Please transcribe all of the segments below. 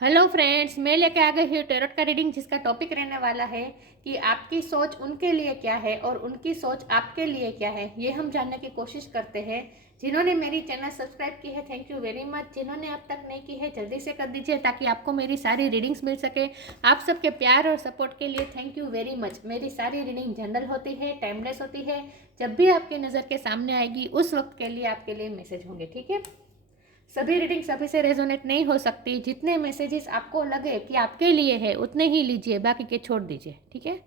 Hello friends, मैं लेके आ गई हूँ टैरोट का रीडिंग, जिसका टॉपिक रहने वाला है कि आपकी सोच उनके लिए क्या है और उनकी सोच आपके लिए क्या है। ये हम जानने की कोशिश करते हैं। जिन्होंने मेरी चैनल सब्सक्राइब की है, थैंक यू वेरी मच। जिन्होंने अब तक नहीं की है, जल्दी से कर दीजिए ताकि आपको मेरी सारी रीडिंग्स मिल सके। आप सबके प्यार और सपोर्ट के लिए थैंक यू वेरी मच। मेरी सारी रीडिंग जनरल होती है, टाइमलेस होती है। जब भी आपकी नज़र के सामने आएगी उस वक्त के लिए आपके लिए मैसेज होंगे, ठीक है। सभी रीडिंग सभी से रेजोनेट नहीं हो सकती। जितने मैसेजेस आपको लगे कि आपके लिए है उतने ही लीजिए, बाकी के छोड़ दीजिए, ठीक है।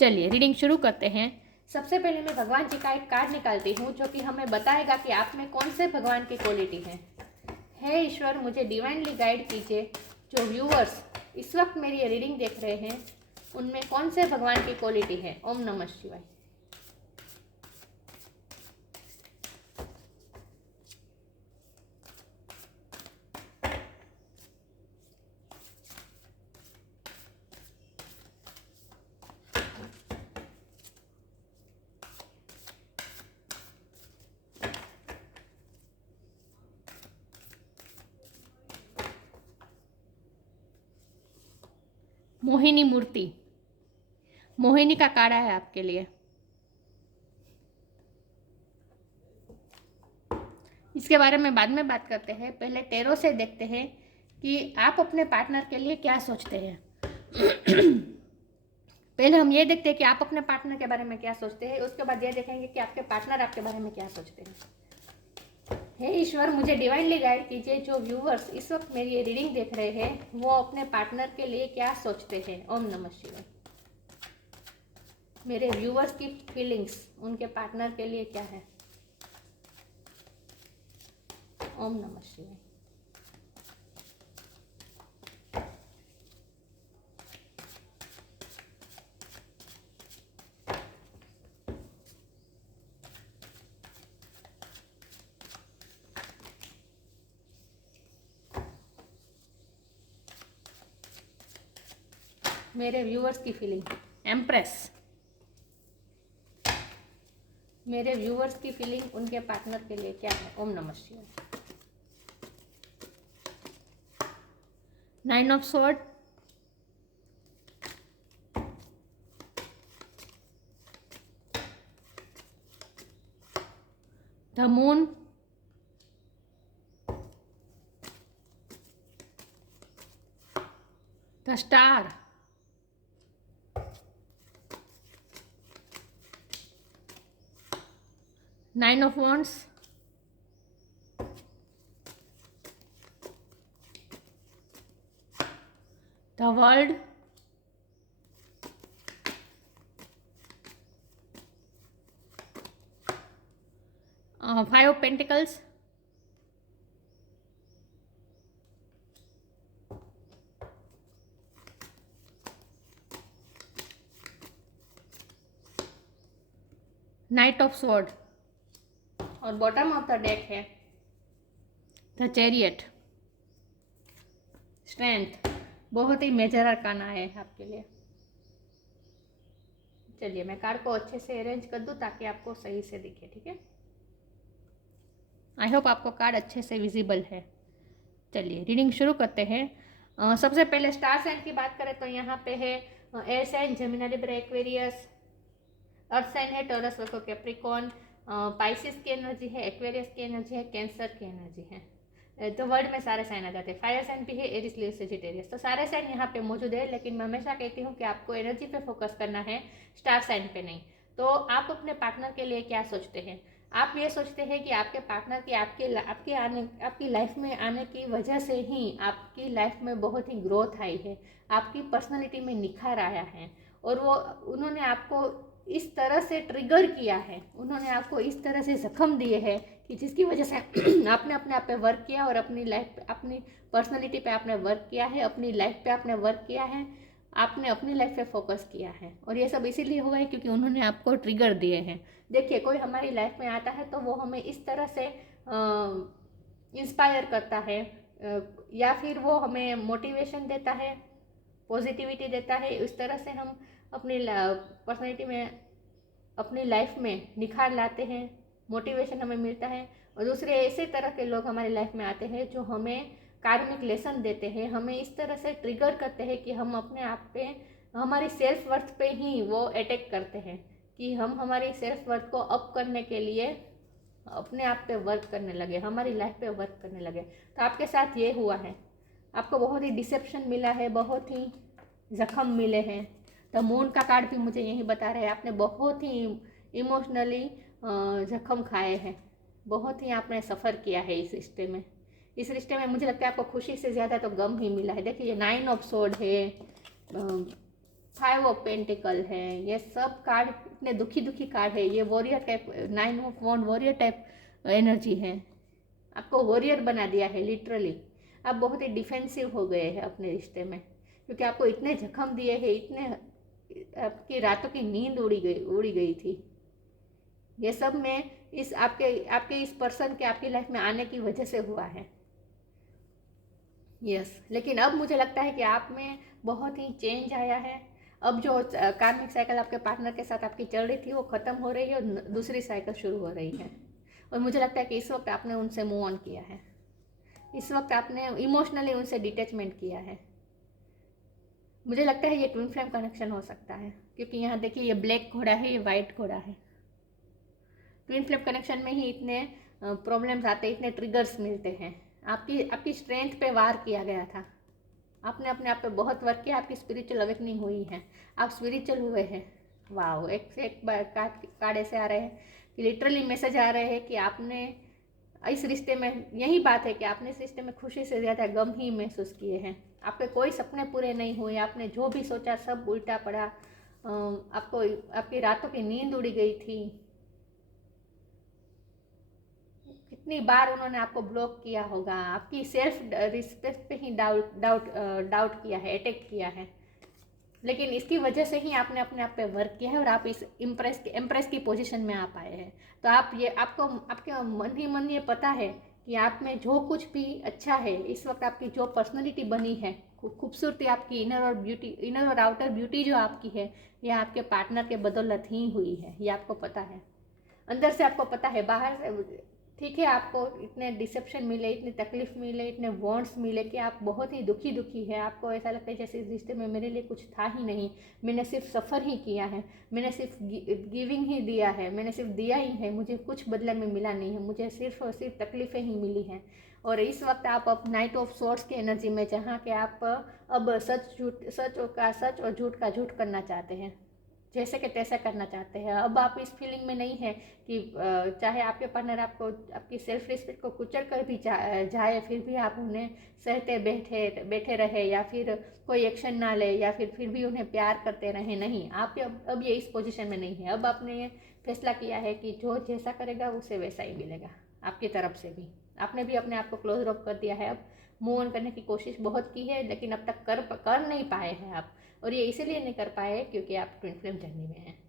चलिए रीडिंग शुरू करते हैं। सबसे पहले मैं भगवान जी का एक कार्ड निकालती हूँ जो कि हमें बताएगा कि आप में कौन से भगवान की क्वालिटी है। हे ईश्वर, मुझे डिवाइनली गाइड कीजिए। जो व्यूअर्स इस वक्त मेरी ये रीडिंग देख रहे हैं उनमें कौन से भगवान की क्वालिटी है। ओम नमः शिवाय। मोहिनी मूर्ति, मोहिनी का कार्ड है आपके लिए। इसके बारे में बाद में बात करते हैं। पहले टैरो से देखते हैं कि आप अपने पार्टनर के लिए क्या सोचते हैं। पहले हम ये देखते हैं कि आप अपने पार्टनर के बारे में क्या सोचते हैं, उसके बाद ये देखेंगे कि आपके पार्टनर आपके बारे में क्या सोचते हैं। हे ईश्वर, मुझे डिवाइनली गाइड कीजिए। जो व्यूअर्स इस वक्त मेरी ये रीडिंग देख रहे हैं वो अपने पार्टनर के लिए क्या सोचते हैं। ओम नमः शिवाय। मेरे व्यूअर्स की फीलिंग्स उनके पार्टनर के लिए क्या है। ओम नमः शिवाय। मेरे व्यूअर्स की फीलिंग एम्प्रेस। मेरे व्यूअर्स की फीलिंग उनके पार्टनर के लिए क्या है। ओम नमः शिवाय। Nine of sword, the moon, the star, nine of wands, the world, five of pentacles, night of sword और बॉटम ऑफ द डेक है द चैरियट, स्ट्रेंथ। बहुत ही मेजर अरकाना है आपके लिए। चलिए मैं कार्ड को अच्छे से अरेंज कर दूं ताकि आपको सही से दिखे, ठीक है। आई होप आपको कार्ड अच्छे से विजिबल है। चलिए रीडिंग शुरू करते हैं। सबसे पहले स्टार साइन की बात करें तो यहाँ पे है air sign, Gemini, Libra, Aquarius. Earth sign है टॉरस, वर्गो, कैप्रिकॉर्न। पाइसिस की एनर्जी है, एक्वेरियस की एनर्जी है, कैंसर की एनर्जी है। तो वर्ड में सारे साइन आ जाते हैं। फायर साइन भी है, एरिस, लियो, सेजिटेरियस। तो सारे साइन यहाँ पे मौजूद है, लेकिन मैं हमेशा कहती हूँ कि आपको एनर्जी पे फोकस करना है, स्टार साइन पे नहीं। तो आप अपने पार्टनर के लिए क्या सोचते हैं। आप ये सोचते हैं कि आपके पार्टनर की आपकी लाइफ में आने की वजह से ही आपकी लाइफ में बहुत ही ग्रोथ आई है, आपकी पर्सनैलिटी में निखार आया है। और वो उन्होंने आपको इस तरह से ट्रिगर किया है, उन्होंने आपको इस तरह से जख्म दिए हैं कि जिसकी वजह से आपने अपने आप पे वर्क किया और अपनी लाइफ पे, अपनी पर्सनैलिटी पे आपने वर्क किया है, अपनी लाइफ पे आपने वर्क किया है, आपने अपनी लाइफ पे फोकस किया है। और ये सब इसीलिए हुआ है क्योंकि उन्होंने आपको ट्रिगर दिए हैं। देखिए, कोई हमारी लाइफ में आता है तो वो हमें इस तरह से इंस्पायर करता है, या फिर वो हमें मोटिवेशन देता है, पॉजिटिविटी देता है। इस तरह से हम अपनी पर्सनैलिटी में, अपनी लाइफ में निखार लाते हैं, मोटिवेशन हमें मिलता है। और दूसरे ऐसे तरह के लोग हमारी लाइफ में आते हैं जो हमें कार्मिक लेसन देते हैं, हमें इस तरह से ट्रिगर करते हैं कि हम अपने आप पे, हमारी सेल्फ वर्थ पे ही वो अटैक करते हैं, कि हम हमारी सेल्फ वर्थ को अप करने के लिए अपने आप पे वर्क करने लगे, हमारी लाइफ पे वर्क करने लगे। तो आपके साथ ये हुआ है, आपको बहुत ही डिसेप्शन मिला है, बहुत ही जख्म मिले हैं। तो मून का कार्ड भी मुझे यही बता रहे हैं, आपने बहुत ही इमोशनली जख्म खाए हैं, बहुत ही आपने सफ़र किया है इस रिश्ते में। इस रिश्ते में मुझे लगता है आपको खुशी से ज़्यादा तो गम ही मिला है। देखिए ये 9 ऑफ सोर्ड है, 5 ऑफ पेंटिकल है, ये सब कार्ड इतने दुखी दुखी कार्ड है। ये warrior type, 9 of wand warrior type energy है, आपको वॉरियर बना दिया है लिटरली। आप बहुत ही डिफेंसिव हो गए हैं अपने रिश्ते में, क्योंकि आपको इतने जख्म दिए हैं, इतने आपकी रातों की नींद उड़ी गई थी। ये सब में इस आपके इस पर्सन के आपकी लाइफ में आने की वजह से हुआ है। यस लेकिन अब मुझे लगता है कि आप में बहुत ही चेंज आया है। अब जो कार्मिक साइकिल आपके पार्टनर के साथ आपकी चल रही थी वो ख़त्म हो रही है और दूसरी साइकिल शुरू हो रही है। और मुझे लगता है कि इस वक्त आपने उनसे मूव ऑन किया है, इस वक्त आपने इमोशनली उनसे डिटैचमेंट किया है। मुझे लगता है ये ट्विन फ्लेम कनेक्शन हो सकता है, क्योंकि यहाँ देखिए ये ब्लैक घोड़ा है, ये वाइट घोड़ा है। ट्विन फ्लेम कनेक्शन में ही इतने प्रॉब्लम्स आते, इतने ट्रिगर्स मिलते हैं। आपकी स्ट्रेंथ पे वार किया गया था, आपने अपने आप पे बहुत वर्क किया, आपकी स्पिरिचुअल अवेकनिंग हुई है, आप स्पिरिचुअल हुए हैं। वाह, एक से एक कार्ड ऐसे आ रहे हैं कि लिटरली मैसेज आ रहे हैं कि आपने इस रिश्ते में, यही बात है कि आपने इस रिश्ते में खुशी से ज़्यादा गम ही महसूस किए हैं। आपके कोई सपने पूरे नहीं हुए, आपने जो भी सोचा सब उल्टा पड़ा, आपको आपकी रातों की नींद उड़ी गई थी। कितनी बार उन्होंने आपको ब्लॉक किया होगा, आपकी सेल्फ रिस्पेक्ट पे ही डाउट किया है, अटैक किया है। लेकिन इसकी वजह से ही आपने अपने आप पे वर्क किया है और आप इस एम्प्रेस की पोजीशन में आ पाए हैं। तो आपको आपके मन ही मन ये पता है कि आप में जो कुछ भी अच्छा है, इस वक्त आपकी जो पर्सनैलिटी बनी है, खूबसूरती आपकी इनर और आउटर ब्यूटी जो आपकी है, यह आपके पार्टनर के बदौलत ही हुई है, ये आपको पता है। अंदर से आपको पता है, बाहर से ठीक है आपको इतने डिसेप्शन मिले, इतनी तकलीफ मिले, इतने वॉन्ट्स मिले कि आप बहुत ही दुखी है। आपको ऐसा लगता है जैसे इस रिश्ते में मेरे लिए कुछ था ही नहीं, मैंने सिर्फ सफ़र ही किया है, मैंने सिर्फ गिविंग ही दिया है, मैंने सिर्फ दिया ही है, मुझे कुछ बदले में मिला नहीं है, मुझे सिर्फ और सिर्फ तकलीफ़ें ही मिली हैं। और इस वक्त आप अब नाइट ऑफ सोर्ट्स की एनर्जी में, जहाँ के आप अब सच और झूठ का झूठ करना चाहते हैं, जैसे कि तैसा करना चाहते हैं। अब आप इस फीलिंग में नहीं है कि चाहे आपके पार्टनर आपको आपकी सेल्फ रिस्पेक्ट को कुचल कर भी जाए, फिर भी आप उन्हें सहते बैठे रहे, या फिर कोई एक्शन ना ले, या फिर भी उन्हें प्यार करते रहे। नहीं, आप अब ये इस पोजीशन में नहीं है। अब आपने ये फैसला किया है कि जो जैसा करेगा उसे वैसा ही मिलेगा आपकी तरफ से भी। आपने भी अपने आप को क्लोज अप कर दिया है, अब मूव ऑन करने की कोशिश बहुत की है, लेकिन अब तक कर नहीं पाए हैं आप। और ये इसीलिए नहीं कर पाए क्योंकि आप ट्विन फ्लेम जर्नी में हैं।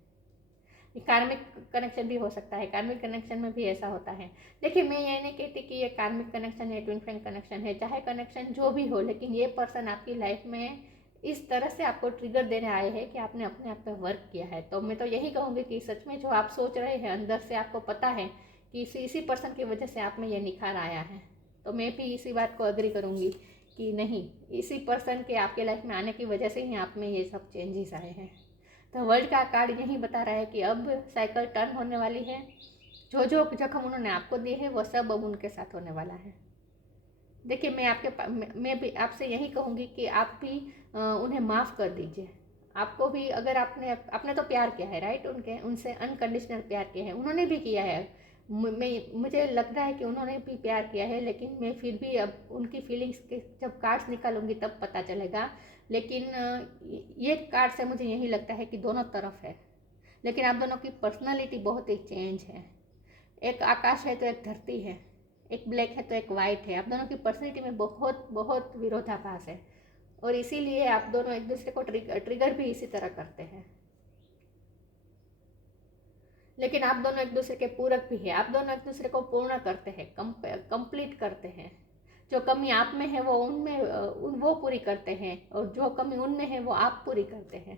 कार्मिक कनेक्शन भी हो सकता है, कार्मिक कनेक्शन में भी ऐसा होता है। देखिए मैं ये नहीं कहती कि ये कार्मिक कनेक्शन है, ट्विन फ्लेम कनेक्शन है, चाहे कनेक्शन जो भी हो, लेकिन ये पर्सन आपकी लाइफ में इस तरह से आपको ट्रिगर देने आए हैं कि आपने अपने आप पे वर्क किया है। तो मैं तो यही कहूँगी कि सच में जो आप सोच रहे हैं अंदर से, आपको पता है कि इसी पर्सन की वजह से आप में ये निखार आया है। तो मैं भी इसी बात को अग्री करूँगी कि नहीं, इसी पर्सन के आपके लाइफ में आने की वजह से ही आप में ये सब चेंजेस आए हैं। तो वर्ल्ड का कार्ड यही बता रहा है कि अब साइकिल टर्न होने वाली है। जो जख्म उन्होंने आपको दिए हैं वो सब अब उनके साथ होने वाला है। देखिए मैं भी आपसे यही कहूँगी कि आप भी उन्हें माफ़ कर दीजिए। आपको भी, अगर आपने तो प्यार किया है, राइट, उनसे अनकंडीशनल प्यार किया है, उन्होंने भी किया है। मुझे लग रहा है कि उन्होंने भी प्यार किया है, लेकिन मैं फिर भी अब उनकी फीलिंग्स के जब कार्ड्स निकालूंगी तब पता चलेगा। लेकिन ये कार्ड से मुझे यही लगता है कि दोनों तरफ है, लेकिन आप दोनों की पर्सनालिटी बहुत ही चेंज है। एक आकाश है तो एक धरती है, एक ब्लैक है तो एक वाइट है। आप दोनों की पर्सनालिटी में बहुत बहुत विरोधाभास है, और इसीलिए आप दोनों एक दूसरे को ट्रिगर भी इसी तरह करते हैं। लेकिन आप दोनों एक दूसरे के पूरक भी है, आप दोनों एक दूसरे को पूर्ण करते हैं, कंप्लीट करते हैं। जो कमी आप में है वो उनमें वो पूरी करते हैं, और जो कमी उनमें है वो आप पूरी करते हैं।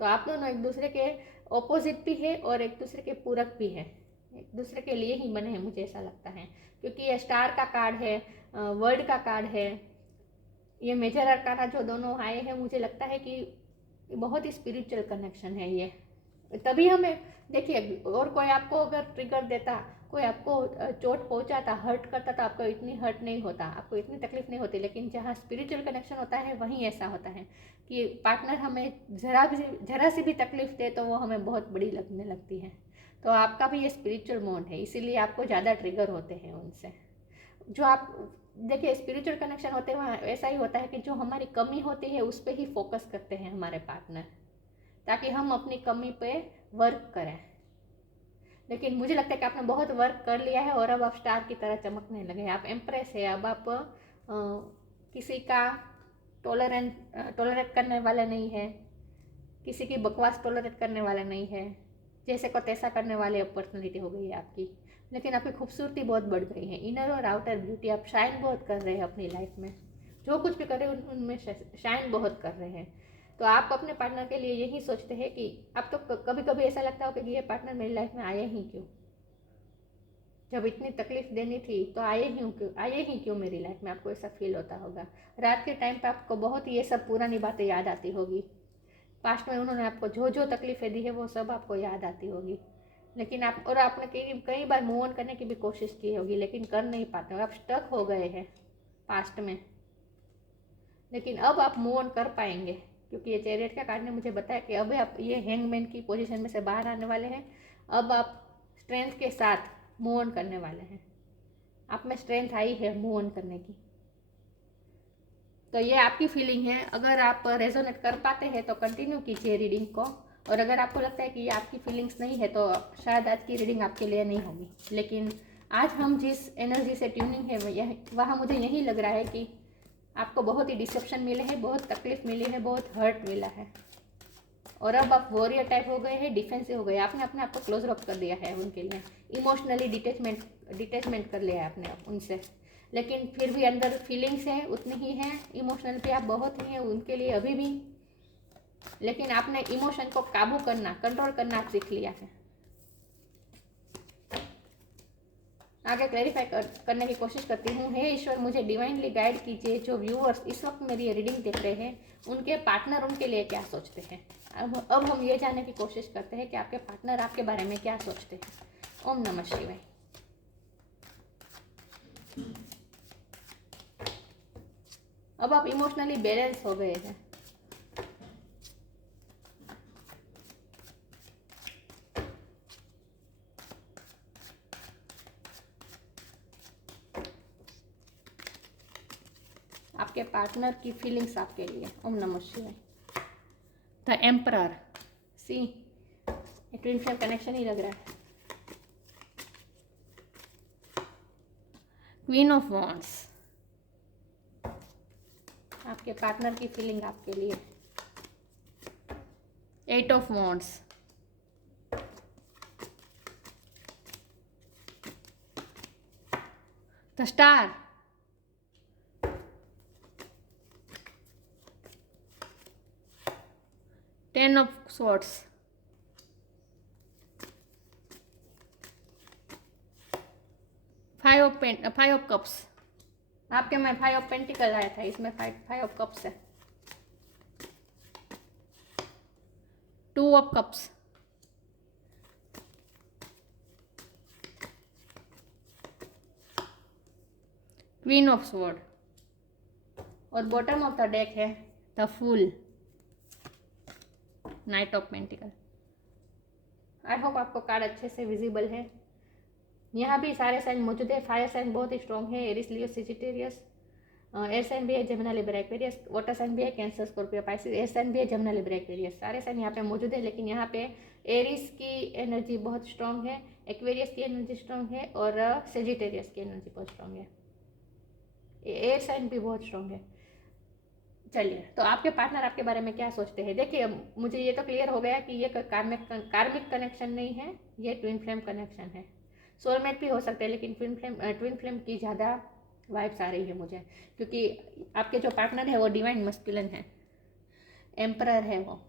तो आप दोनों एक दूसरे के ऑपोजिट भी है और एक दूसरे के पूरक भी है। एक दूसरे के लिए ही बने हैं, मुझे ऐसा लगता है, क्योंकि ये स्टार का कार्ड है, वर्ल्ड का कार्ड है, ये मेजर अरकाना जो दोनों आए हैं, मुझे लगता है कि बहुत ही स्पिरिचुअल कनेक्शन है ये। तभी हमें देखिए, और कोई आपको अगर ट्रिगर देता, कोई आपको चोट पहुंचाता, हर्ट करता, तो आपको इतनी हर्ट नहीं होता, आपको इतनी तकलीफ नहीं होती। लेकिन जहाँ स्पिरिचुअल कनेक्शन होता है वहीं ऐसा होता है कि पार्टनर हमें जरा सी भी तकलीफ दे तो वो हमें बहुत बड़ी लगने लगती है। तो आपका भी ये स्पिरिचुअल मोड है, इसीलिए आपको ज़्यादा ट्रिगर होते हैं उनसे। जो आप देखिए, स्पिरिचुअल कनेक्शन होते हैं वहाँ ऐसा ही होता है कि जो हमारी कमी होती है उस पर ही फोकस करते हैं हमारे पार्टनर, ताकि हम अपनी कमी पे वर्क करें। लेकिन मुझे लगता है कि आपने बहुत वर्क कर लिया है और अब आप स्टार की तरह चमकने लगे हैं, आप एम्प्रेस है। अब आप किसी का टॉलरेट करने वाले नहीं है, किसी की बकवास टॉलरेट करने वाले नहीं है, जैसे को तैसा करने वाले पर्सनैलिटी हो गई है आपकी। लेकिन आपकी खूबसूरती बहुत बढ़ गई है, इनर और आउटर ब्यूटी, आप शाइन बहुत कर रहे हैं अपनी लाइफ में, जो कुछ भी कर रहे हैं उनमें शाइन बहुत कर रहे हैं। तो आप अपने पार्टनर के लिए यही सोचते हैं कि अब तो कभी कभी ऐसा लगता हो कि ये पार्टनर मेरी लाइफ में आए ही क्यों, जब इतनी तकलीफ देनी थी तो आए ही क्यों मेरी लाइफ में, आपको ऐसा फील होता होगा। रात के टाइम पे आपको बहुत ये सब पुरानी बातें याद आती होगी, पास्ट में उन्होंने आपको जो जो तकलीफें दी है वो सब आपको याद आती होगी। लेकिन आपने कई बार मूव ऑन करने की भी कोशिश की होगी, लेकिन कर नहीं पाते हो, आप स्टक हो गए हैं पास्ट में। लेकिन अब आप मूव ऑन कर पाएंगे, क्योंकि ये चैरियट का कार्ड ने मुझे बताया कि अब आप ये हैंगमैन की पोजीशन में से बाहर आने वाले हैं। अब आप स्ट्रेंथ के साथ मूव ऑन करने वाले हैं, आप में स्ट्रेंथ आई है मूव ऑन करने की। तो ये आपकी फीलिंग है। अगर आप रेजोनेट कर पाते हैं तो कंटिन्यू कीजिए रीडिंग को, और अगर आपको लगता है कि ये आपकी फीलिंग्स नहीं है तो शायद आज की रीडिंग आपके लिए नहीं होगी। लेकिन आज हम जिस एनर्जी से ट्यूनिंग है वहाँ मुझे यही लग रहा है कि आपको बहुत ही डिसेप्शन मिले हैं, बहुत तकलीफ मिली है, बहुत हर्ट मिला है, और अब आप वॉरियर टाइप हो गए हैं, डिफेंसिव हो गए, आपने अपने आप को क्लोज रख कर दिया है उनके लिए, इमोशनली डिटेचमेंट कर लिया है आपने उनसे। लेकिन फिर भी अंदर फीलिंग्स है उतनी ही है, इमोशनल पे आप बहुत ही हैं उनके लिए अभी भी। लेकिन आपने इमोशन को काबू करना, कंट्रोल करना सीख लिया है। आगे क्लैरिफाई करने की कोशिश करती हूँ। हे ईश्वर, मुझे डिवाइनली गाइड कीजिए, जो व्यूअर्स इस वक्त मेरी ये रीडिंग देख रहे हैं उनके पार्टनर उनके लिए क्या सोचते हैं। अब हम ये जानने की कोशिश करते हैं कि आपके पार्टनर आपके बारे में क्या सोचते हैं। ओम नमः शिवाय। अब आप इमोशनली बैलेंस हो गए हैं। आपके पार्टनर की फीलिंग्स आपके लिए। ओम नमः शिवाय। The emperor, see twin flame connection ही लग रहा है। क्वीन ऑफ वॉन्ड्स, आपके पार्टनर की फीलिंग आपके लिए। Eight of wands, the star, ten of swords, five of cups. आपके में 5 ऑफ पेंटिकल आया था, इसमें 5 ऑफ कप्स है। 2 of cups, queen of sword, और बॉटम ऑफ द डेक है the fool, knight of pentacle. I hope आपको card अच्छे से विजिबल है। यहाँ भी सारे साइन मौजूद है। फायर साइन बहुत ही स्ट्रॉन्ग है, Aries Leo Sagittarius. Air sign भी है, Gemini Libra Aquarius. Water sign भी है, Cancer Scorpio Pisces. Air sign भी है, जेमिनी लिब्रा एक्वेरियस। सारे साइन यहाँ पे मौजूद है। लेकिन यहाँ पे एरिस की एनर्जी बहुत स्ट्रॉन्ग है, एक्वेरियस की एनर्जी स्ट्रॉन्ग है, और सेजिटेरियस की एनर्जी बहुत स्ट्रॉन्ग है। एयर साइन भी बहुत स्ट्रॉन्ग है। चलिए, तो आपके पार्टनर आपके बारे में क्या सोचते हैं। देखिए, मुझे ये तो क्लियर हो गया कि ये कार्मिक कनेक्शन नहीं है, ये ट्विन फ्लेम कनेक्शन है। सोलमेट भी हो सकते हैं, लेकिन ट्विन फ्लेम की ज़्यादा वाइब्स आ रही है मुझे, क्योंकि आपके जो पार्टनर है वो डिवाइन मस्कुलिन है, एम्परर है। वो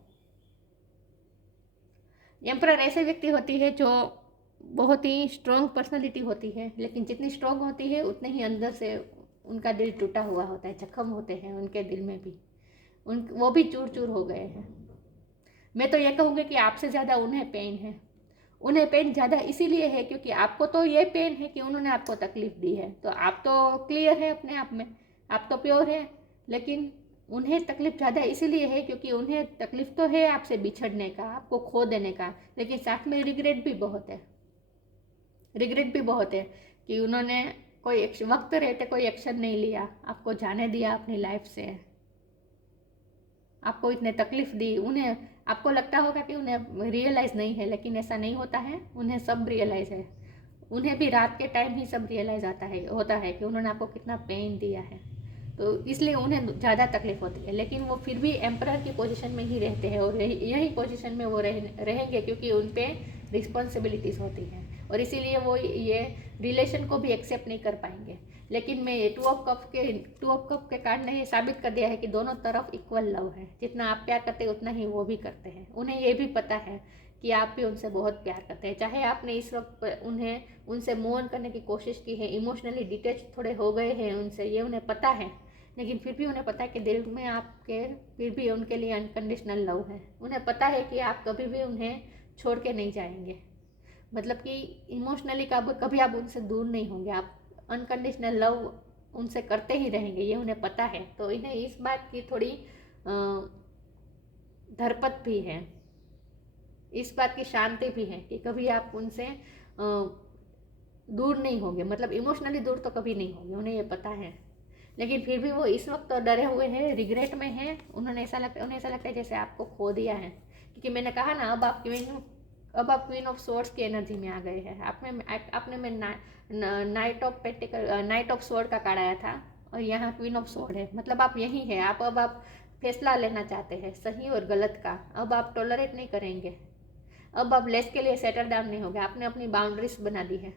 एम्परर ऐसे व्यक्ति होती है जो बहुत ही स्ट्रॉन्ग पर्सनालिटी होती है, लेकिन जितनी स्ट्रॉन्ग होती है उतने ही अंदर से उनका दिल टूटा हुआ होता है, जख्म होते हैं उनके दिल में भी, वो भी चूर चूर हो गए हैं। मैं तो ये कहूँगी कि आपसे ज़्यादा उन्हें पेन है। उन्हें पेन ज़्यादा इसीलिए है क्योंकि आपको तो ये पेन है कि उन्होंने आपको तकलीफ़ दी है, तो आप तो क्लियर है अपने आप में, आप तो प्योर है। लेकिन उन्हें तकलीफ़ ज़्यादा इसीलिए है क्योंकि उन्हें तकलीफ़ तो है आपसे बिछड़ने का, आपको खो देने का, लेकिन साथ में रिग्रेट भी बहुत है। रिग्रेट भी बहुत है कि उन्होंने कोई वक्त रहते कोई एक्शन नहीं लिया, आपको जाने दिया अपनी लाइफ से, आपको इतने तकलीफ़ दी। उन्हें आपको लगता होगा कि उन्हें रियलाइज़ नहीं है, लेकिन ऐसा नहीं होता है, उन्हें सब रियलाइज़ है। उन्हें भी रात के टाइम ही सब रियलाइज़ होता है कि उन्होंने आपको कितना पेन दिया है, तो इसलिए उन्हें ज़्यादा तकलीफ होती है। लेकिन वो फिर भी एम्परर की पोजीशन में ही रहते हैं और यही पोजीशन में वो रहेंगे क्योंकि उन पर रिस्पॉन्सिबिलिटीज़ होती हैं और इसीलिए वो ये रिलेशन को भी एक्सेप्ट नहीं कर पाएंगे। लेकिन मैं टू ऑफ कप के कार्ड ने ये साबित कर दिया है कि दोनों तरफ इक्वल लव है। जितना आप प्यार करते हैं उतना ही वो भी करते हैं। उन्हें ये भी पता है कि आप भी उनसे बहुत प्यार करते हैं, चाहे आपने इस वक्त उनसे मूव ऑन करने की कोशिश की है, इमोशनली डिटैच थोड़े हो गए हैं उनसे, ये उन्हें पता है, लेकिन फिर भी उन्हें पता है कि दिल में आपके फिर भी उनके लिए अनकंडीशनल लव है। उन्हें पता है कि आप कभी भी उन्हें छोड़ के नहीं जाएंगे, मतलब कि इमोशनली कभी आप उनसे दूर नहीं होंगे, आप अनकंडीशनल लव उनसे करते ही रहेंगे, ये उन्हें पता है। तो इन्हें इस बात की थोड़ी धरपत भी है, इस बात की शांति भी है कि कभी आप उनसे दूर नहीं होंगे, मतलब इमोशनली दूर तो कभी नहीं होंगे, उन्हें ये पता है। लेकिन फिर भी वो इस वक्त तो डरे हुए हैं, रिग्रेट में हैं। उन्हें ऐसा लगता है जैसे आपको खो दिया है, क्योंकि मैंने कहा ना अब आप क्वीन ऑफ सोर्ड्स की एनर्जी में आ गए हैं। आपने में नाइट ऑफ सोर्ड का कार्ड आया था और यहाँ क्वीन ऑफ सोर्ड है, मतलब आप यही है। अब आप फैसला लेना चाहते हैं सही और गलत का। अब आप टॉलरेट नहीं करेंगे, अब आप लेस के लिए सेटल डाउन नहीं होगा। आपने अपनी बाउंड्रीज बना दी है,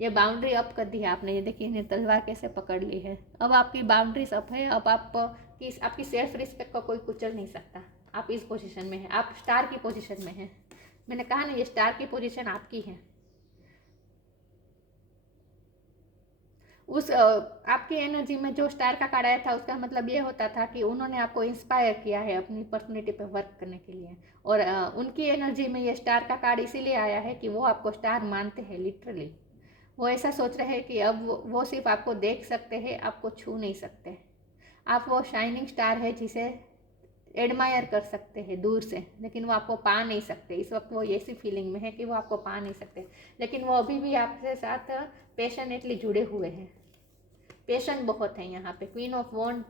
ये बाउंड्री अप कर दी है आपने। ये देखिए इन्हें तलवार कैसे पकड़ ली है। अब आपकी बाउंड्रीज अप है। अब आपकी सेल्फ रिस्पेक्ट को कोई कुचल नहीं सकता। आप इस पोजीशन में हैं, आप स्टार की पोजीशन में हैं। मैंने कहा ना ये स्टार की पोजीशन आपकी है। आपकी एनर्जी में जो स्टार का कार्ड आया था उसका मतलब ये होता था कि उन्होंने आपको इंस्पायर किया है अपनी पर्सनैलिटी पे वर्क करने के लिए। और उनकी एनर्जी में ये स्टार का कार्ड इसीलिए आया है कि वो आपको स्टार मानते हैं लिटरली। वो ऐसा सोच रहे हैं कि अब वो सिर्फ आपको देख सकते हैं, आपको छू नहीं सकते। आप वो शाइनिंग स्टार है जिसे एडमायर कर सकते हैं दूर से, लेकिन वो आपको पा नहीं सकते। इस वक्त वो ऐसी फीलिंग में है कि वो आपको पा नहीं सकते, लेकिन वो अभी भी आपके साथ पैशनेटली जुड़े हुए हैं। पेशन बहुत है यहाँ पे। क्वीन ऑफ वॉन्ड,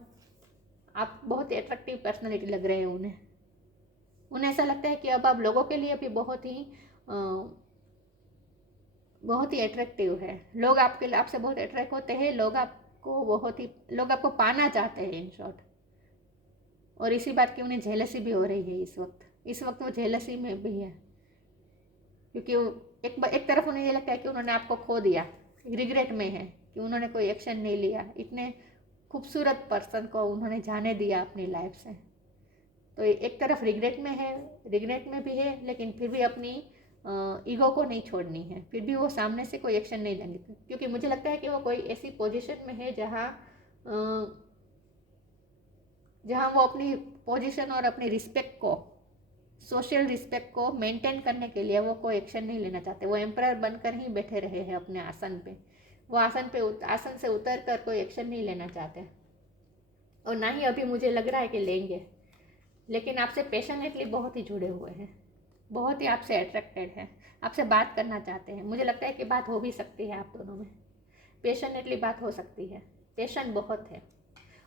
आप बहुत अट्रैक्टिव पर्सनालिटी लग रहे हैं उन्हें ऐसा लगता है कि अब आप लोगों के लिए भी बहुत ही अट्रैक्टिव है। लोग आपसे बहुत अट्रैक्ट होते हैं। लोग आपको पाना चाहते हैं इन शॉर्ट। और इसी बात की उन्हें जेलसी भी हो रही है इस वक्त वो जेलसी में भी है, क्योंकि एक तरफ उन्हें ये लगता है कि उन्होंने आपको खो दिया, रिग्रेट में है कि उन्होंने कोई एक्शन नहीं लिया। इतने खूबसूरत पर्सन को उन्होंने जाने दिया अपनी लाइफ से। तो एक तरफ रिग्रेट में भी है, लेकिन फिर भी अपनी ईगो को नहीं छोड़नी है। फिर भी वो सामने से कोई एक्शन नहीं लेंगे, क्योंकि मुझे लगता है कि वो कोई ऐसी पोजीशन में है जहाँ वो अपनी पोजीशन और अपनी सोशल रिस्पेक्ट को मेंटेन करने के लिए वो कोई एक्शन नहीं लेना चाहते। वो एम्परर बनकर ही बैठे रहे हैं अपने आसन पे। वो आसन से उतर कर कोई एक्शन नहीं लेना चाहते, और ना ही अभी मुझे लग रहा है कि लेंगे। लेकिन आपसे पैशनेटली बहुत ही जुड़े हुए हैं, बहुत ही आपसे अट्रैक्टेड है, आपसे बात करना चाहते हैं। मुझे लगता है कि बात हो भी सकती है आप दोनों में, पैशनेटली बात हो सकती है। पैशन बहुत है।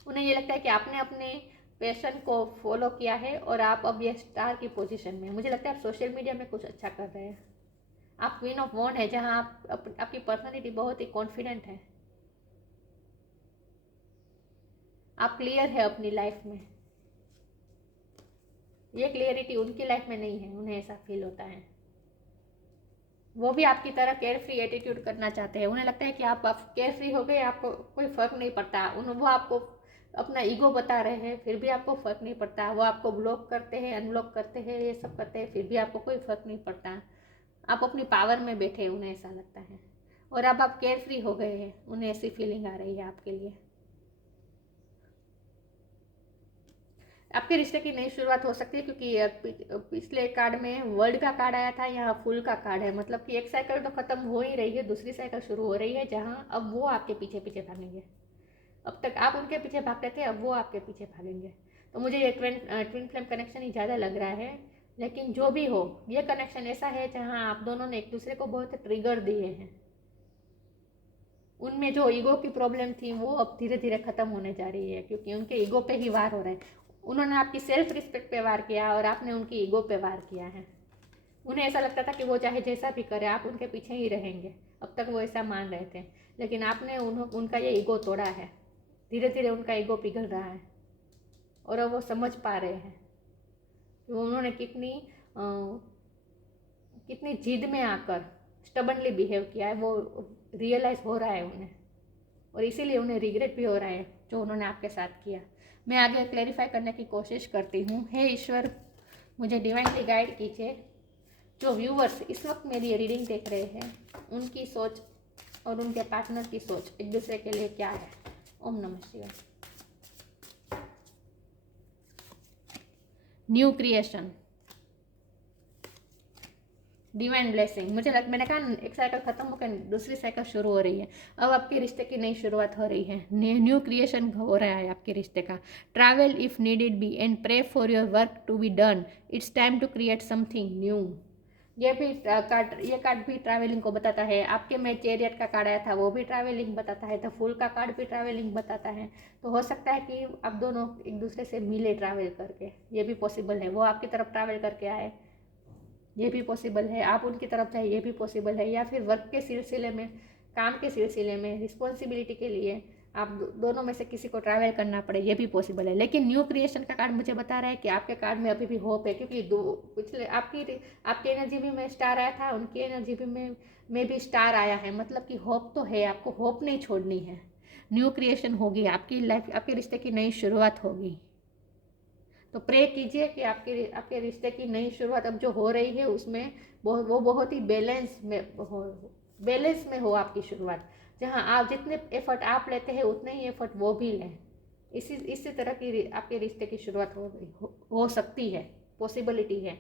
उन्हें ये लगता है कि आपने अपने पैशन को फॉलो किया है और आप अब ये स्टार की पोजीशन में। मुझे लगता है आप सोशल मीडिया में कुछ अच्छा कर रहे हैं। आप क्वीन ऑफ वॉन्ड है, जहाँ आपकी पर्सनैलिटी बहुत ही कॉन्फिडेंट है। आप क्लियर है अपनी लाइफ में। ये क्लियरिटी उनकी लाइफ में नहीं है, उन्हें ऐसा फील होता है। वो भी आपकी तरह केयर फ्री एटीट्यूड करना चाहते हैं। उन्हें लगता है कि आप केयर फ्री हो गए, आपको कोई फ़र्क नहीं पड़ता। वो आपको अपना ईगो बता रहे हैं, फिर भी आपको फ़र्क नहीं पड़ता। वो आपको ब्लॉक करते हैं, अनब्लॉक करते हैं, ये सब करते हैं, फिर भी आपको कोई फ़र्क नहीं पड़ता। आप अपनी पावर में बैठे हैं, उन्हें ऐसा लगता है, और अब आप केयर फ्री हो गए हैं, उन्हें ऐसी फीलिंग आ रही है आपके लिए। आपके रिश्ते की नई शुरुआत हो सकती है, क्योंकि पिछले कार्ड में वर्ल्ड का कार्ड आया था, यहाँ फुल का कार्ड है, मतलब कि एक साइकिल तो खत्म हो ही रही है, दूसरी साइकिल शुरू हो रही है, जहाँ अब वो आपके पीछे पीछे भागेंगे। अब तक आप उनके पीछे भागते थे, अब वो आपके पीछे भागेंगे। तो मुझे ये ट्विन फ्लेम कनेक्शन ही ज़्यादा लग रहा है, लेकिन जो भी हो, ये कनेक्शन ऐसा है जहाँ आप दोनों ने एक दूसरे को बहुत ट्रिगर दिए हैं। उनमें जो ईगो की प्रॉब्लम थी वो अब धीरे धीरे खत्म होने जा रही है, क्योंकि उनके ईगो पे ही वार हो रहा है। उन्होंने आपकी सेल्फ रिस्पेक्ट पे वार किया और आपने उनकी ईगो पे वार किया है। उन्हें ऐसा लगता था कि वो चाहे जैसा भी करे आप उनके पीछे ही रहेंगे, अब तक वो ऐसा मान रहे थे, लेकिन आपने उनका ये ईगो तोड़ा है। धीरे धीरे उनका ईगो पिघल रहा है और अब वो समझ पा रहे हैं कि उन्होंने कितनी जिद में आकर स्टबनली बिहेव किया है, वो रियलाइज़ हो रहा है उन्हें, और इसीलिए उन्हें रिग्रेट भी हो रहा है जो उन्होंने आपके साथ किया। मैं आगे क्लैरिफाई करने की कोशिश करती हूँ। हे ईश्वर, मुझे डिवाइनली गाइड कीजिए। जो व्यूवर्स इस वक्त मेरी रीडिंग देख रहे हैं, उनकी सोच और उनके पार्टनर की सोच एक दूसरे के लिए क्या है। ओम नमः शिवाय। New creation, divine blessing. मैंने कहा एक साइकिल खत्म होकर दूसरी साइकिल शुरू हो रही है, अब आपके रिश्ते की नई शुरुआत हो रही है, न्यू क्रिएशन हो रहा है आपके रिश्ते का। Travel if needed be and pray for your work to be done, it's time to create something new. ये कार्ड भी ट्रैवलिंग को बताता है। आपके में चैरियट का कार्ड आया था, वो भी ट्रैवलिंग बताता है, तो फूल का कार्ड भी ट्रैवलिंग बताता है। तो हो सकता है कि आप दोनों एक दूसरे से मिले ट्रैवल करके, ये भी पॉसिबल है। वो आपकी तरफ ट्रैवल करके आए, ये भी पॉसिबल है। आप उनकी तरफ जाए, ये भी पॉसिबल है। या फिर वर्क के सिलसिले में, काम के सिलसिले में, रिस्पॉन्सिबिलिटी के लिए आप दोनों में से किसी को ट्रैवल करना पड़े, ये भी पॉसिबल है। लेकिन न्यू क्रिएशन का कार्ड मुझे बता रहा है कि आपके कार्ड में अभी भी होप है, क्योंकि पिछले आपकी एनर्जी भी में स्टार आया था, उनकी एनर्जी भी में भी स्टार आया है, मतलब कि होप तो है, आपको होप नहीं छोड़नी है। न्यू क्रिएशन होगी, आपकी लाइफ, आपके रिश्ते की नई शुरुआत होगी। तो प्रे कीजिए कि आपके रिश्ते की नई शुरुआत अब जो हो रही है उसमें वो बहुत ही बैलेंस में हो आपकी शुरुआत, जहां आप जितने एफर्ट आप लेते हैं उतने ही एफर्ट वो भी लें। इसी तरह की आपके रिश्ते की शुरुआत हो सकती है, पॉसिबिलिटी है।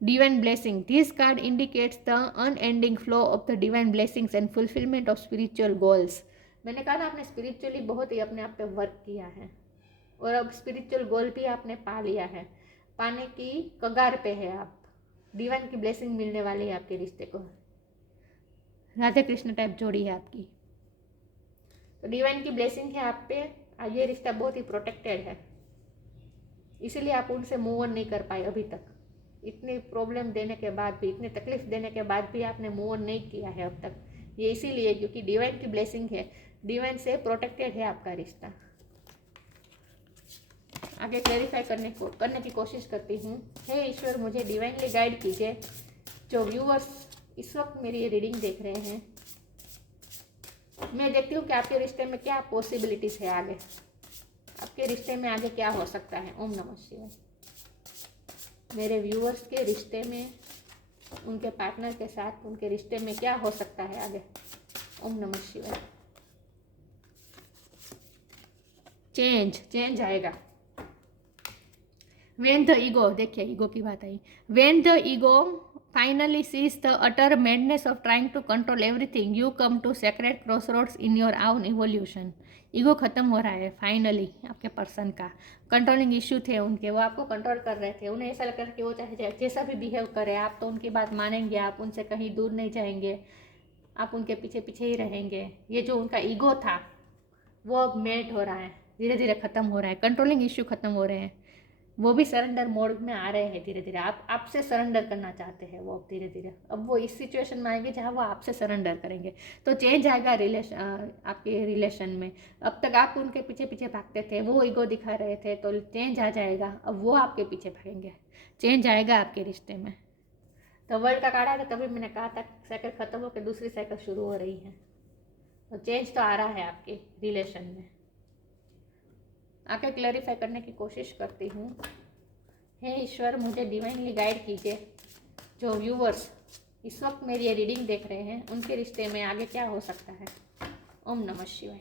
Divine blessing, this card indicates the unending flow of the divine blessings and fulfilment of spiritual goals. मैंने कहा ना, आपने स्पिरिचुअली बहुत ही अपने आप पे वर्क किया है और अब स्पिरिचुअल गोल भी आपने पा लिया है, पाने की कगार पे है आप। डिवाइन की ब्लेसिंग मिलने वाली है आपके रिश्ते को, राधे कृष्ण टाइप जोड़ी है आपकी। तो डिवाइन की ब्लेसिंग है आप पे, ये रिश्ता बहुत ही प्रोटेक्टेड है, इसीलिए आप उनसे मूव ऑन नहीं कर पाए अभी तक। इतनी प्रॉब्लम देने के बाद भी, इतनी तकलीफ देने के बाद भी आपने मूव ऑन नहीं किया है अब तक, ये इसीलिए क्योंकि डिवाइन की ब्लेसिंग है, डिवाइन से प्रोटेक्टेड है आपका रिश्ता। आगे क्लैरिफाई करने की कोशिश करती हूँ। हे ईश्वर, मुझे डिवाइनली गाइड कीजिए। जो व्यूअर्स इस वक्त मेरी ये रीडिंग देख रहे हैं, मैं देखती हूँ कि आपके रिश्ते में क्या पॉसिबिलिटीज़ है, आगे आपके रिश्ते में आगे क्या हो सकता है। ओम नमः शिवाय। मेरे व्यूअर्स के रिश्ते में, उनके पार्टनर के साथ उनके रिश्ते में क्या हो सकता है आगे। ओम नमः शिवाय। चेंज आएगा। When the ego, देखिए ईगो की बात आई। When the ego finally sees the utter madness of trying to control everything, you come to sacred crossroads in your own evolution. Ego खत्म हो रहा है फाइनली आपके पर्सन का। कंट्रोलिंग इश्यू थे उनके, वो आपको कंट्रोल कर रहे थे, उन्हें ऐसा लग रहा था कि वो चाहे जैसा भी बिहेव करे, आप तो उनकी बात मानेंगे, आप उनसे कहीं दूर नहीं जाएंगे, आप उनके पीछे पीछे ही रहेंगे। ये जो उनका ईगो था वो अब मेल्ट हो रहा है, धीरे धीरे खत्म हो रहा है, कंट्रोलिंग इश्यू खत्म हो रहे हैं, वो भी सरेंडर मोड में आ रहे हैं धीरे धीरे। आपसे सरेंडर करना चाहते हैं वो अब धीरे धीरे। अब वो इस सिचुएशन में आएंगे जहाँ वो आपसे सरेंडर करेंगे, तो चेंज आएगा आपके रिलेशन में। अब तक आप उनके पीछे पीछे भागते थे, वो ईगो दिखा रहे थे, तो चेंज आ जाएगा, अब वो आपके पीछे भागेंगे, चेंज आएगा आपके रिश्ते में। तो वर्ल्ड का कार्ड आया था, तभी मैंने कहा था साइकिल खत्म होकर दूसरी साइकिल शुरू हो रही है, तो चेंज तो आ रहा है आपके रिलेशन में। आके क्लैरिफाई करने की कोशिश करती हूँ। हे ईश्वर, मुझे डिवाइनली गाइड कीजिए। जो व्यूवर्स इस वक्त मेरी ये रीडिंग देख रहे हैं, उनके रिश्ते में आगे क्या हो सकता है। ओम नमः शिवाय।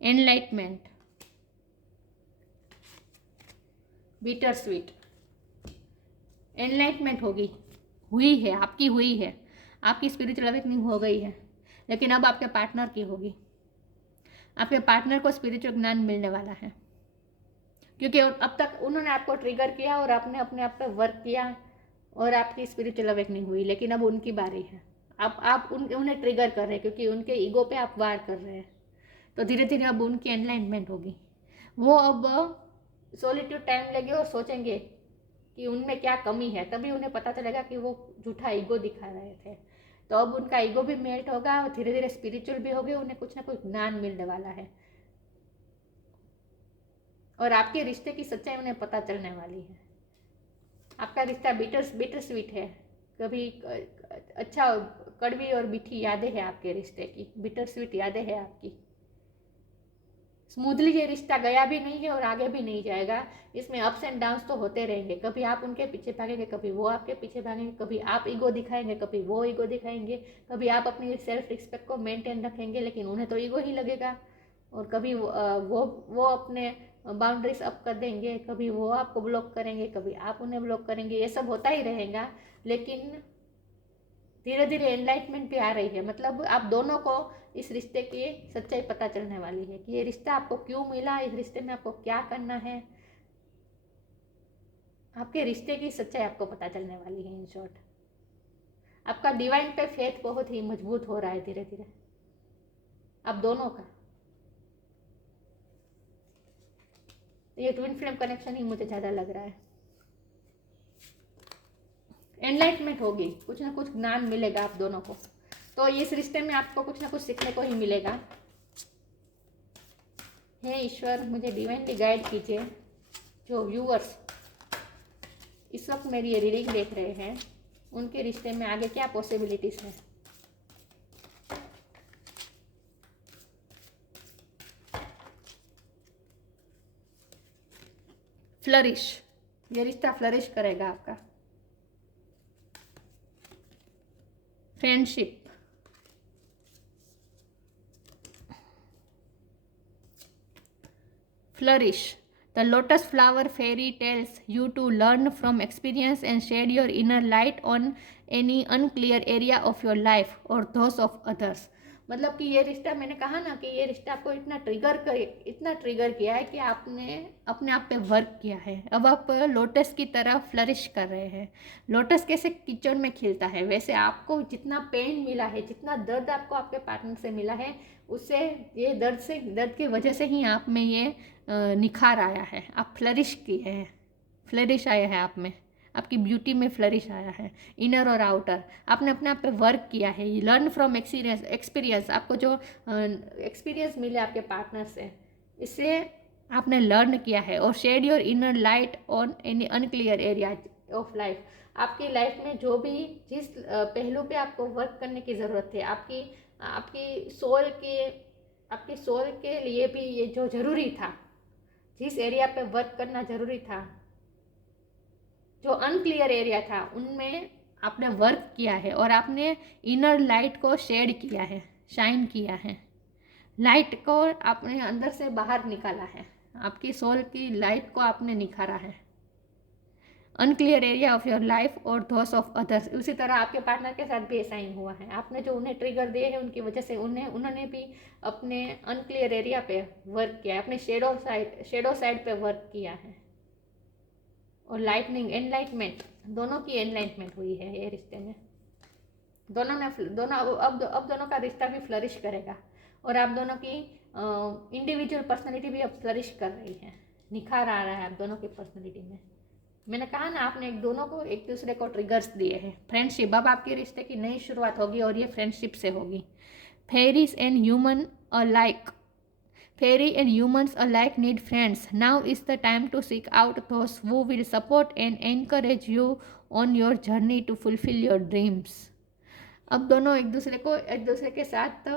Enlightenment, bitter sweet. एनलाइटमेंट होगी, हुई है, आपकी हुई है, आपकी स्पिरिचुअल अवेकनिंग हो गई है, लेकिन अब आपके पार्टनर की होगी। आपके पार्टनर को स्पिरिचुअल ज्ञान मिलने वाला है, क्योंकि अब तक उन्होंने आपको ट्रिगर किया और आपने अपने आप पे वर्क किया और आपकी स्पिरिचुअल अवेकनिंग हुई, लेकिन अब उनकी बारी है। आप उन्हें ट्रिगर कर रहे हैं क्योंकि उनके ईगो पे आप वार कर रहे हैं। तो धीरे धीरे अब उनकी एनलाइटमेंट होगी। वो अब सॉलिट्यूड टाइम लेंगे और सोचेंगे कि उनमें क्या कमी है, तभी उन्हें पता चलेगा कि वो झूठा ईगो दिखा रहे थे। तो अब उनका ईगो भी मेल्ट होगा और धीरे धीरे स्पिरिचुअल भी होगे, उन्हें कुछ ना कुछ ज्ञान मिलने वाला है और आपके रिश्ते की सच्चाई उन्हें पता चलने वाली है। आपका रिश्ता बिटर स्वीट है, कभी अच्छा कड़वी और मीठी यादें हैं आपके रिश्ते की, बिटर स्वीट यादें हैं आपकी। स्मूथली ये रिश्ता गया भी नहीं है और आगे भी नहीं जाएगा। इसमें अप्स एंड डाउन्स तो होते रहेंगे, कभी आप उनके पीछे भागेंगे, कभी वो आपके पीछे भागेंगे, कभी आप ईगो दिखाएंगे, कभी वो ईगो दिखाएंगे, कभी आप अपनी सेल्फ रिस्पेक्ट को मेंटेन रखेंगे लेकिन उन्हें तो ईगो ही लगेगा, और कभी वो अपने बाउंड्रीज अप कर देंगे, कभी वो आपको ब्लॉक करेंगे, कभी आप उन्हें ब्लॉक करेंगे। ये सब होता ही रहेगा, लेकिन धीरे धीरे एनलाइटमेंट भी आ रही है। मतलब आप दोनों को इस रिश्ते की सच्चाई पता चलने वाली है कि ये रिश्ता आपको क्यों मिला, इस रिश्ते में आपको क्या करना है। आपके रिश्ते की सच्चाई आपको पता चलने वाली है। इन शॉर्ट, आपका डिवाइन पे फेथ बहुत ही मजबूत हो रहा है धीरे धीरे, आप दोनों का। ये ट्विन फ्लेम कनेक्शन ही मुझे ज़्यादा लग रहा है। एनलाइटमेंट होगी, कुछ ना कुछ ज्ञान मिलेगा आप दोनों को, तो इस रिश्ते में आपको कुछ ना कुछ सीखने को ही मिलेगा। हे ईश्वर, मुझे डिवाइनली गाइड कीजिए। जो व्यूअर्स इस वक्त मेरी ये रीडिंग देख रहे हैं, उनके रिश्ते में आगे क्या पॉसिबिलिटीज है। फ्लरिश, ये रिश्ता फ्लरिश करेगा आपका। Friendship, flourish. The lotus flower fairy tells you to learn from experience and shed your inner light on any unclear area of your life or those of others. मतलब कि ये रिश्ता, मैंने कहा ना कि ये रिश्ता आपको इतना ट्रिगर किया है कि आपने अपने आप पे वर्क किया है। अब आप लोटस की तरह फ्लरिश कर रहे हैं। लोटस कैसे कीचड़ में खिलता है, वैसे आपको जितना पेन मिला है, जितना दर्द आपको आपके पार्टनर से मिला है, उससे ये दर्द की वजह से ही आप में ये निखार आया है। आप फ्लरिश किए हैं, फ्लरिश आया है आप में, आपकी ब्यूटी में फ्लरिश आया है। इनर और आउटर आपने अपने आप पे वर्क किया है। लर्न फ्रॉम एक्सपीरियंस, आपको जो एक्सपीरियंस मिले आपके पार्टनर से, इससे आपने लर्न किया है। और shed your inner light on any unclear area of life. आपकी लाइफ में जो भी जिस पहलू पे आपको वर्क करने की ज़रूरत है, आपकी सोल के लिए भी ये जो ज़रूरी था, जिस एरिया पे वर्क करना ज़रूरी था, जो अनक्लियर एरिया था, उनमें आपने वर्क किया है और आपने इनर लाइट को शेड किया है, शाइन किया है। लाइट को आपने अंदर से बाहर निकाला है, आपकी सोल की लाइट को आपने निखारा है। Unclear area of your life और थॉट्स ऑफ अदर्स। उसी तरह आपके पार्टनर के साथ भी ऐसा ही हुआ है। आपने जो उन्हें ट्रिगर दिए हैं, उनकी वजह से उन्होंने भी अपने अनक्लियर एरिया पे वर्क किया है, अपने शेडो साइड पे वर्क किया है। और एनलाइटमेंट, दोनों की एनलाइटमेंट हुई है ये रिश्ते में। अब दोनों का रिश्ता भी फ्लरिश करेगा और आप दोनों की इंडिविजुअल पर्सनैलिटी भी अब फ्लरिश कर रही है। निखार आ रहा है आप दोनों की पर्सनैलिटी में। मैंने कहा ना, आपने दोनों को एक दूसरे को ट्रिगर्स दिए हैं। फ्रेंडशिप, अब आपके रिश्ते की नई शुरुआत होगी और ये फ्रेंडशिप से होगी। Fairies and human alike, fairy and humans alike need friends. Now is the time to seek out those who will support and encourage you on your journey to fulfil your dreams. अब दोनों एक दूसरे के साथ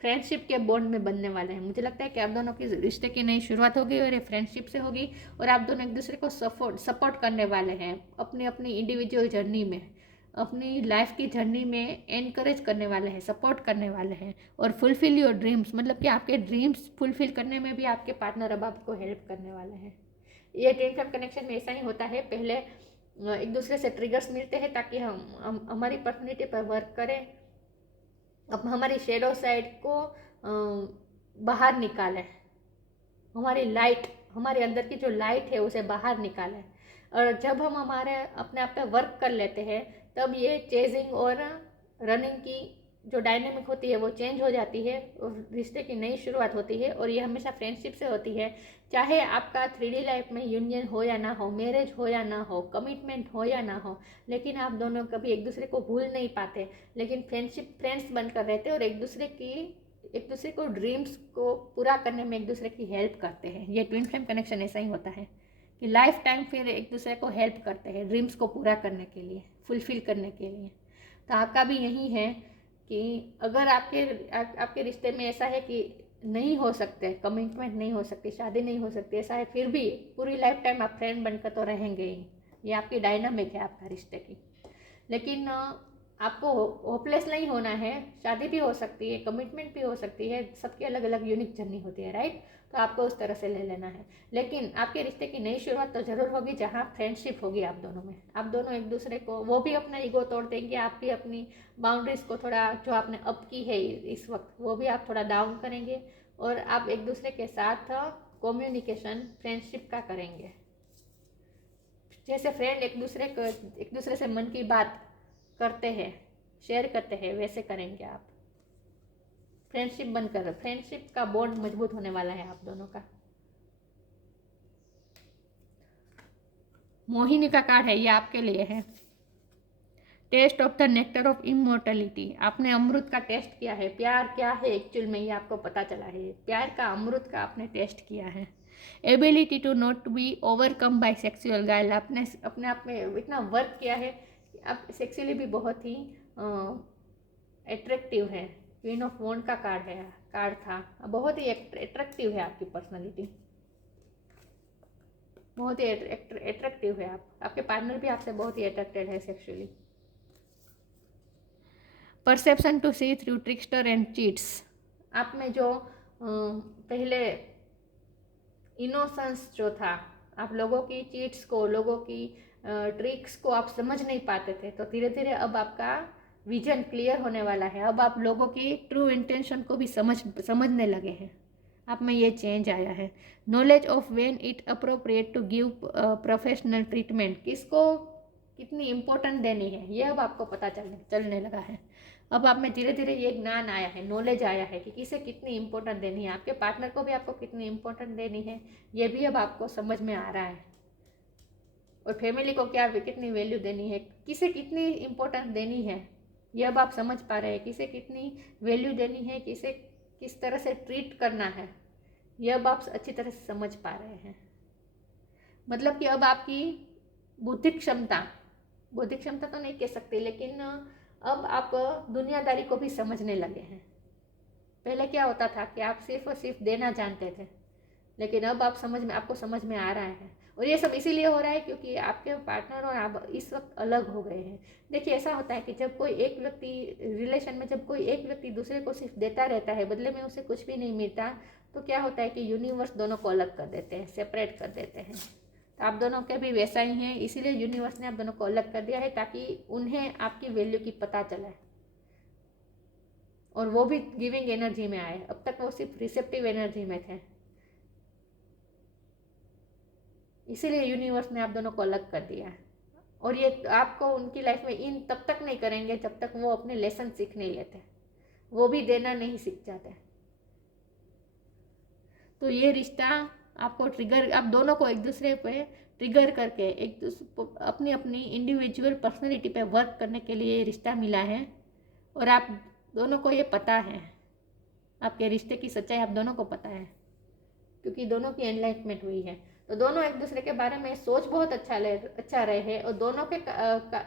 friendship के bond में बनने वाले हैं। मुझे लगता है कि आप दोनों की रिश्ते की नई शुरुआत होगी और ये फ्रेंडशिप से होगी, और आप दोनों एक दूसरे को सपोर्ट करने वाले हैं अपनी अपनी इंडिविजुअल जर्नी में, अपनी लाइफ की जर्नी में एनकरेज करने वाले हैं, सपोर्ट करने वाले हैं। और फुलफिल योर ड्रीम्स, मतलब कि आपके ड्रीम्स फुलफिल करने में भी आपके पार्टनर अब आपको हेल्प करने वाले हैं। ये ट्विन फ्लेम कनेक्शन में ऐसा ही होता है, पहले एक दूसरे से ट्रिगर्स मिलते हैं ताकि हम हमारी पर्सनैलिटी पर वर्क करें, अब हमारी शेडो साइड को बाहर निकालें, हमारी लाइट, हमारे अंदर की जो लाइट है उसे बाहर निकालें। और जब हम हमारे अपने आप पे वर्क कर लेते हैं तब ये चेजिंग और रनिंग की जो डायनेमिक होती है वो चेंज हो जाती है और रिश्ते की नई शुरुआत होती है। और ये हमेशा फ्रेंडशिप से होती है, चाहे आपका 3D लाइफ में यूनियन हो या ना हो, मैरिज हो या ना हो, कमिटमेंट हो या ना हो, लेकिन आप दोनों कभी एक दूसरे को भूल नहीं पाते, लेकिन फ्रेंड्स बनकर रहते और एक दूसरे को ड्रीम्स को पूरा करने में एक दूसरे की हेल्प करते हैं। ये ट्विन फ्लेम कनेक्शन ऐसा ही होता है कि लाइफ टाइम फिर एक दूसरे को हेल्प करते हैं ड्रीम्स को पूरा करने के लिए, फुलफिल करने के लिए। तो आपका भी यही है कि अगर आपके रिश्ते में ऐसा है कि नहीं हो सकते, कमिटमेंट नहीं हो सकती, शादी नहीं हो सकती, ऐसा है, फिर भी पूरी लाइफ टाइम आप फ्रेंड बनकर तो रहेंगे ही। ये आपकी डायनामिक है आपका रिश्ते की। लेकिन आपको होपलेस नहीं होना है, शादी भी हो सकती है, कमिटमेंट भी हो सकती है, सबकी अलग अलग यूनिक जर्नी होती है, राइट। तो आपको उस तरह से ले लेना है। लेकिन आपके रिश्ते की नई शुरुआत तो ज़रूर होगी जहाँ फ्रेंडशिप होगी आप दोनों में। आप दोनों एक दूसरे को, वो भी अपना ईगो तोड़ देंगे, आप भी अपनी बाउंड्रीज को थोड़ा जो आपने अप की है इस वक्त वो भी आप थोड़ा डाउन करेंगे, और आप एक दूसरे के साथ कम्युनिकेशन फ्रेंडशिप का करेंगे। जैसे फ्रेंड एक दूसरे से मन की बात करते हैं, शेयर करते हैं, वैसे करेंगे आप। फ्रेंडशिप बनकर, फ्रेंडशिप का बॉन्ड मजबूत होने वाला है आप दोनों का। मोहिनी का कार्ड है, ये आपके लिए है। Taste of the nectar of immortality. आपने अमृत का टेस्ट किया है। प्यार क्या है एक्चुअल में ये आपको पता चला है। प्यार का, अमृत का आपने टेस्ट किया है। Ability to not be overcome by sexual guile. आपने अपने आप में इतना वर्क किया है कि आप सेक्सुअली भी बहुत ही एट्रैक्टिव है। क्वीन ऑफ वॉन्ड का कार्ड था। बहुत ही एट्रैक्टिव है आपकी पर्सनालिटी, बहुत ही एट्रैक्टिव है। आपके पार्टनर भी आपसे बहुत ही अट्रैक्टेड है sexually. Perception to see through trickster and cheats. आप में जो पहले इनोसेंस जो था, आप लोगों की चीट्स को, लोगों की ट्रिक्स को आप समझ नहीं पाते थे, तो धीरे धीरे अब आपका विजन क्लियर होने वाला है। अब आप लोगों की ट्रू इंटेंशन को भी समझने लगे हैं। आप में ये चेंज आया है। Knowledge of when it appropriate to give professional treatment. किसको कितनी इम्पोर्टेंट देनी है ये अब आपको पता चलने लगा है। अब आप में धीरे धीरे ये ज्ञान आया है, नॉलेज आया है कि किसे कितनी इम्पोर्टेंट देनी है। आपके पार्टनर को भी आपको कितनी इम्पोर्टेंट देनी है ये भी अब आपको समझ में आ रहा है। और फैमिली को क्या कितनी वैल्यू देनी है, किसे कितनी इम्पोर्टेंस देनी है ये अब आप समझ पा रहे हैं। किसे कितनी वैल्यू देनी है, किसे किस तरह से ट्रीट करना है ये अब आप अच्छी तरह से समझ पा रहे हैं। मतलब कि अब आपकी बौद्धिक क्षमता तो नहीं कह सकते, लेकिन अब आप दुनियादारी को भी समझने लगे हैं। पहले क्या होता था कि आप सिर्फ और सिर्फ देना जानते थे, लेकिन अब आपको समझ में आ रहा है। और ये सब इसीलिए हो रहा है क्योंकि आपके पार्टनर और आप इस वक्त अलग हो गए हैं। देखिए ऐसा होता है कि जब कोई एक व्यक्ति रिलेशन में, जब कोई एक व्यक्ति दूसरे को सिर्फ देता रहता है, बदले में उसे कुछ भी नहीं मिलता, तो क्या होता है कि यूनिवर्स दोनों को अलग कर देते हैं, सेपरेट कर देते हैं। तो आप दोनों के भी वैसा ही हैं, इसीलिए यूनिवर्स ने आप दोनों को अलग कर दिया है ताकि उन्हें आपकी वैल्यू की पता चले और वो भी गिविंग एनर्जी में आए। अब तक वो सिर्फ रिसेप्टिव एनर्जी में थे, इसीलिए यूनिवर्स ने आप दोनों को अलग कर दिया है। और ये आपको उनकी लाइफ में इन तब तक नहीं करेंगे जब तक वो अपने लेसन सीख नहीं लेते, वो भी देना नहीं सीख जाते। तो ये रिश्ता आपको ट्रिगर, आप दोनों को एक दूसरे पे ट्रिगर करके एक दूसरे अपनी अपनी इंडिविजुअल पर्सनैलिटी पे वर्क करने के लिए रिश्ता मिला है। और आप दोनों को ये पता है, आपके रिश्ते की सच्चाई आप दोनों को पता है क्योंकि दोनों की एनलाइटमेंट हुई है। तो दोनों एक दूसरे के बारे में सोच बहुत अच्छा रहे हैं। और दोनों के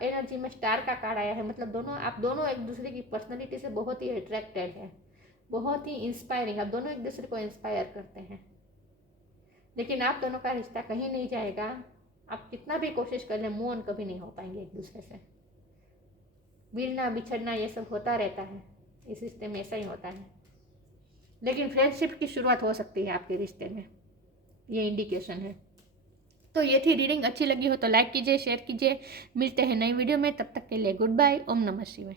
एनर्जी में स्टार का कार्ड आया है, मतलब आप दोनों एक दूसरे की पर्सनैलिटी से बहुत ही अट्रैक्टेड है। बहुत ही इंस्पायरिंग, आप दोनों एक दूसरे को इंस्पायर करते हैं। लेकिन आप दोनों का रिश्ता कहीं नहीं जाएगा, आप कितना भी कोशिश कर लें, मूव ऑन कभी नहीं हो पाएंगे एक दूसरे से। मिलना बिछड़ना ये सब होता रहता है, इस रिश्ते में ऐसा ही होता है। लेकिन फ्रेंडशिप की शुरुआत हो सकती है आपके रिश्ते में, ये इंडिकेशन है। तो ये थी रीडिंग, अच्छी लगी हो तो लाइक कीजिए, शेयर कीजिए। मिलते हैं नई वीडियो में, तब तक के लिए गुड बाय। ओम नमः शिवाय।